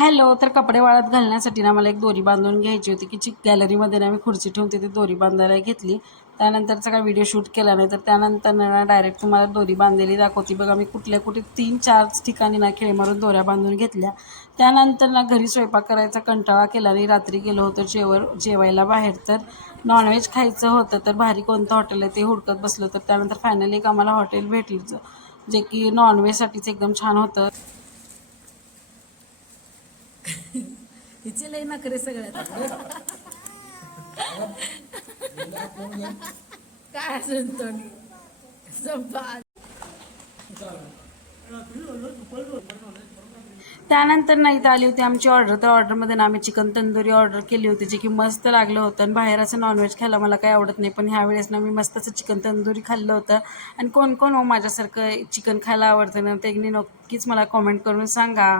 Hello. तर कपडे वाळत घालण्यासाठी ना मला एक दोरी बांधून घ्यायची होती की गॅलरीमध्ये ना मी खुर्ची ठेवून तिथे दोरी बांधायला घेतली. त्यानंतरचा काय व्हिडिओ शूट केला नाही, तर त्यानंतर ना डायरेक्ट तुम्हाला दोरी बांधलेली दाखवते बघा. मी कुठे 3-4 ठिकाणी ना खेळ मारून दोऱ्या बांधून घेतल्या. त्यानंतर ना घरी स्वयंपाक करायचा कंटाळा केला आणि रात्री गेलो होतो जेवायला बाहेर. तर नॉनव्हेज खायचं होतं, तर भारी कोणतं हॉटेल आहे ते हुडकत बसलो. तर त्यानंतर फायनली एक आम्हाला हॉटेल भेटलं जे की नॉनव्हेजसाठीच एकदम छान होतं. हिचे लई नखरे सगळ्यात. काय असेल तो त्यानंतर ना इथं आली होती आमची ऑर्डर. तर ऑर्डरमध्ये ना आम्ही चिकन तंदुरी ऑर्डर केली होती, जे की मस्त लागलं होतं. आणि बाहेर असं नॉनव्हेज खायला मला काही आवडत नाही, पण ह्या वेळेस ना मी मस्त असं चिकन तंदुरी खाल्लं होतं. आणि कोण कोण माझ्यासारखं चिकन खायला आवडतं ना, त्यांनी नक्कीच मला कॉमेंट करून सांगा.